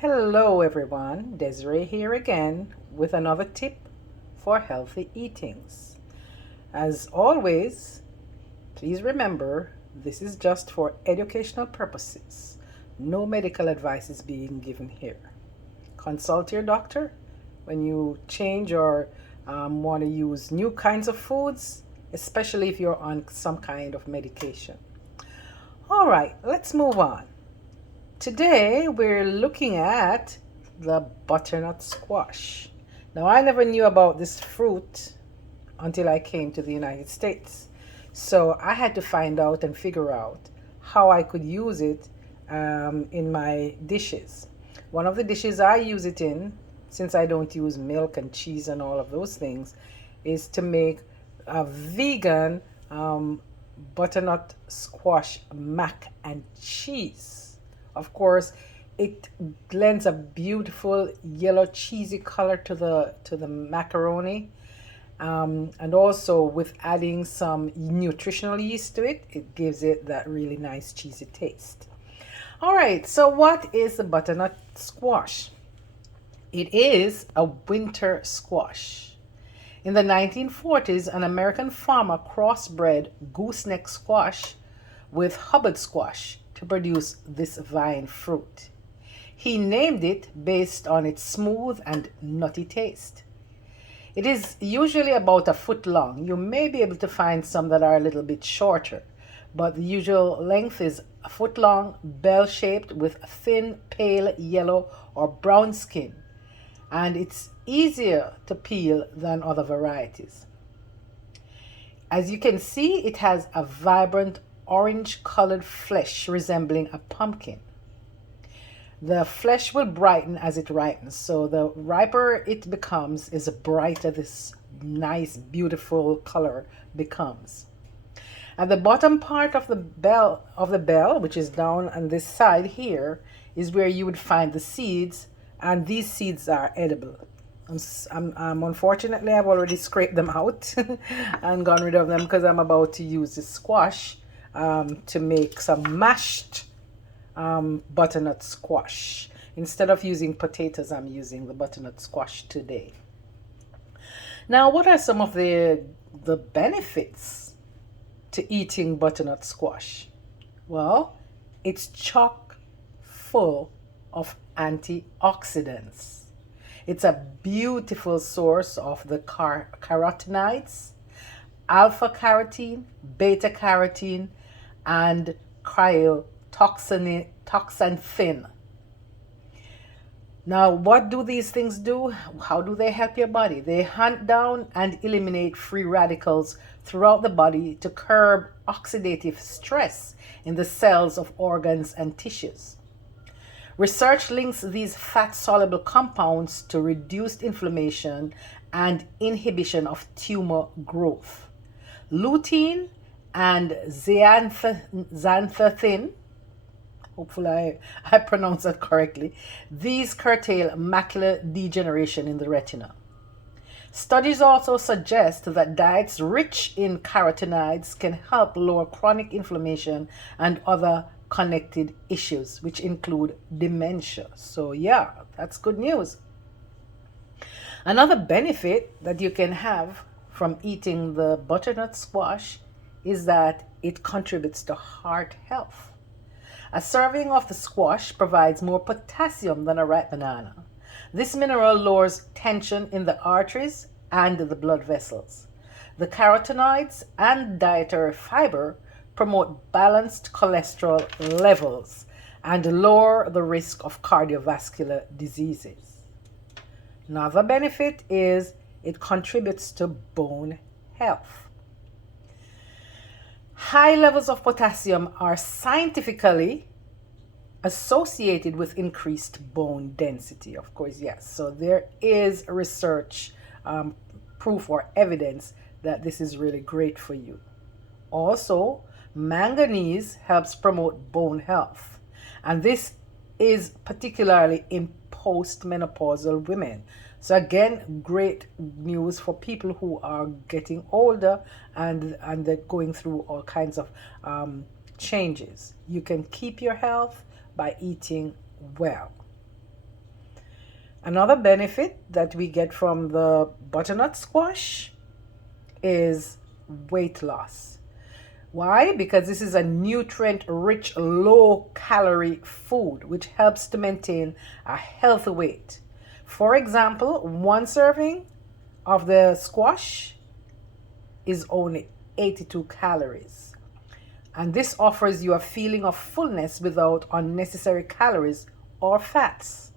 Hello everyone, Desiree here again with another tip for healthy eatings. As always, please remember this is just for educational purposes. No medical advice is being given here. Consult your doctor when you change or want to use new kinds of foods, especially if you're on some kind of medication. All right, let's move on. Today we're looking at the butternut squash. Now, I never knew about this fruit until I came to the United States. So I had to find out and figure out how I could use it in my dishes. One of the dishes I use it in, since I don't use milk and cheese and all of those things, is to make a vegan butternut squash mac and cheese. Of course, it lends a beautiful yellow cheesy color to the macaroni. And also with adding some nutritional yeast to it, it gives it that really nice cheesy taste. All right, so what is the butternut squash? It is a winter squash. In the 1940s, an American farmer crossbred gooseneck squash with Hubbard squash to produce this vine fruit. He named it based on its smooth and nutty taste. It is usually about a foot long. You may be able to find some that are a little bit shorter, but the usual length is a foot long, bell shaped with thin, pale yellow or brown skin, and it's easier to peel than other varieties. As you can see, it has a vibrant orange colored flesh resembling a pumpkin. The flesh will brighten as it ripens, so the riper it becomes is the brighter this nice beautiful color becomes. At the bottom part of the bell, which is down on this side here, is where you would find the seeds, and these seeds are edible. Unfortunately, I've already scraped them out and gone rid of them because I'm about to use the squash to make some mashed butternut squash. Instead of using potatoes, I'm using the butternut squash today. Now, what are some of the benefits to eating butternut squash? Well, it's chock full of antioxidants. It's a beautiful source of the carotenoids, alpha carotene, beta carotene, and toxanthin. Now, what do these things do? How do they help your body? They hunt down and eliminate free radicals throughout the body to curb oxidative stress in the cells of organs and tissues. Research links these fat soluble compounds to reduced inflammation and inhibition of tumor growth. Lutein and xanthine, hopefully I pronounced that correctly, these curtail macular degeneration in the retina. Studies also suggest that diets rich in carotenoids can help lower chronic inflammation and other connected issues, which include dementia. So, yeah, that's good news. Another benefit that you can have from eating the butternut squash is that it contributes to heart health. A serving of the squash provides more potassium than a ripe banana. This mineral lowers tension in the arteries and the blood vessels. The carotenoids and dietary fiber promote balanced cholesterol levels and lower the risk of cardiovascular diseases. Another benefit is it contributes to bone health. High levels of potassium are scientifically associated with increased bone density. Of course, yes. So there is research, proof or evidence that this is really great for you. Also, manganese helps promote bone health, and this is particularly in postmenopausal women. So again, great news for people who are getting older and they're going through all kinds of changes. You can keep your health by eating well. Another benefit that we get from the butternut squash is weight loss. Why? Because this is a nutrient rich, low calorie food which helps to maintain a healthy weight. For example, one serving of the squash is only 82 calories. And this offers you a feeling of fullness without unnecessary calories or fats.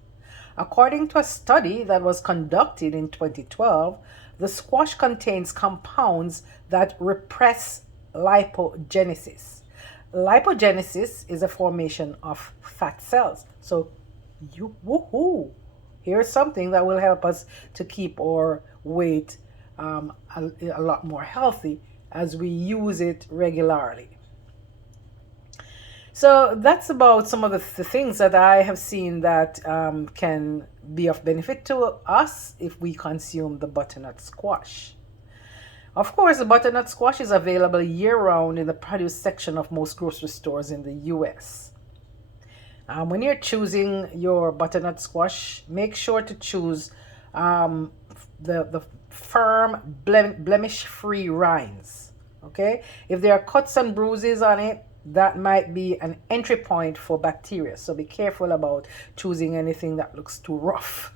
According to a study that was conducted in 2012, the squash contains compounds that repress lipogenesis. Lipogenesis is a formation of fat cells. So, woohoo! Here's something that will help us to keep our weight a lot more healthy as we use it regularly. So that's about some of the things that I have seen that can be of benefit to us if we consume the butternut squash. Of course, the butternut squash is available year-round in the produce section of most grocery stores in the US. When you're choosing your butternut squash, make sure to choose the firm, blemish-free rinds. Okay? If there are cuts and bruises on it, that might be an entry point for bacteria. So be careful about choosing anything that looks too rough.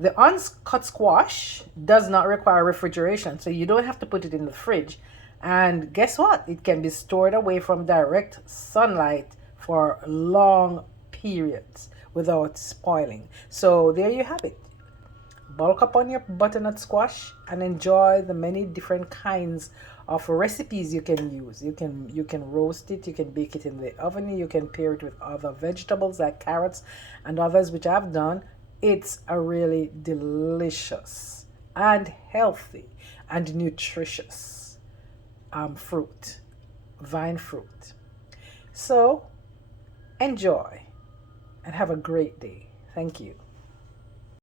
The uncut squash does not require refrigeration, so you don't have to put it in the fridge. And guess what? It can be stored away from direct sunlight for long periods without spoiling. So there you have it. Bulk up on your butternut squash and enjoy the many different kinds of recipes you can use. You can roast it, you can bake it in the oven, you can pair it with other vegetables like carrots and others, which I've done. It's a really delicious and healthy and nutritious fruit, vine fruit. So enjoy and have a great day. Thank you.